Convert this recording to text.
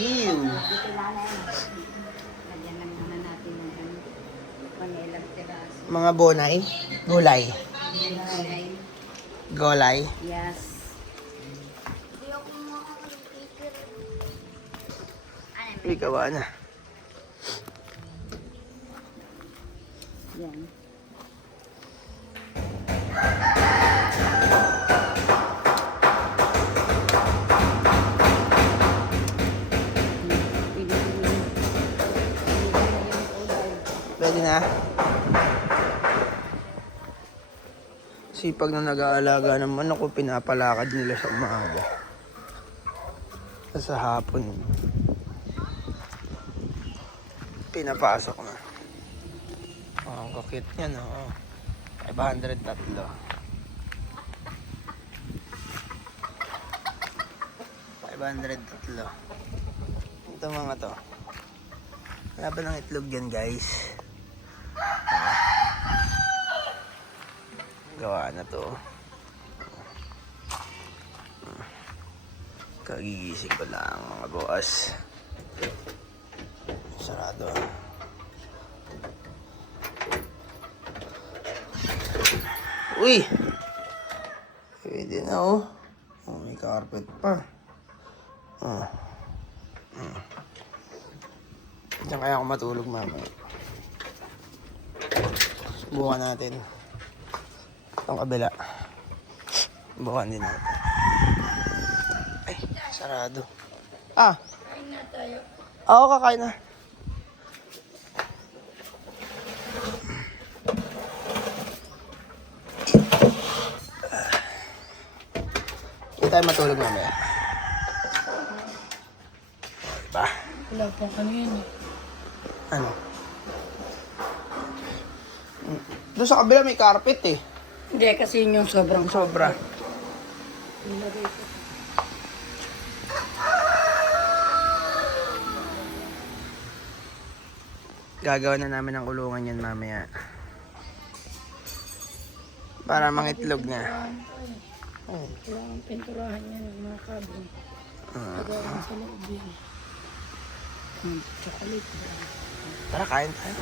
Ew. Dito na na yan. Lagyan lang muna natin ng manilang tiraso. Mga bonay. Gulay. Gulay. Golay. Yes. Uy, gawa na. Yan. Pwede na. Sipag na nag-aalaga naman ako, pinapalakad nila sa umaga. Sa hapon. Pinapasok na. Oh, ang kakit niya, no? 503. Ito mga to. Wala ba ng itlog yan, guys? Gawa na to. Kagigising ko lang, mga boss. Sarado. Uy! Pwede na, oh. Oh, may carpet pa. Oh. Diyan kaya ako matulog mamaya. Subukan natin. Itong kabila. Subukan din natin. Ay, sarado. Ah! Kain na tayo. Oo, kakain na. Hindi tayo matulog mamaya. Diba? Wala pang kanina. Ano? Doon sa kabila may carpet eh. Hindi, kasi yun yung sobrang Sobra. nilagay ko. Gagawa na namin ang kulungan yan mamaya. Para mangitlog na. Kailangan pinturahan niya ng mga kabin. Pagawa sa loob yan. Chocolate. Tara, kain tayo.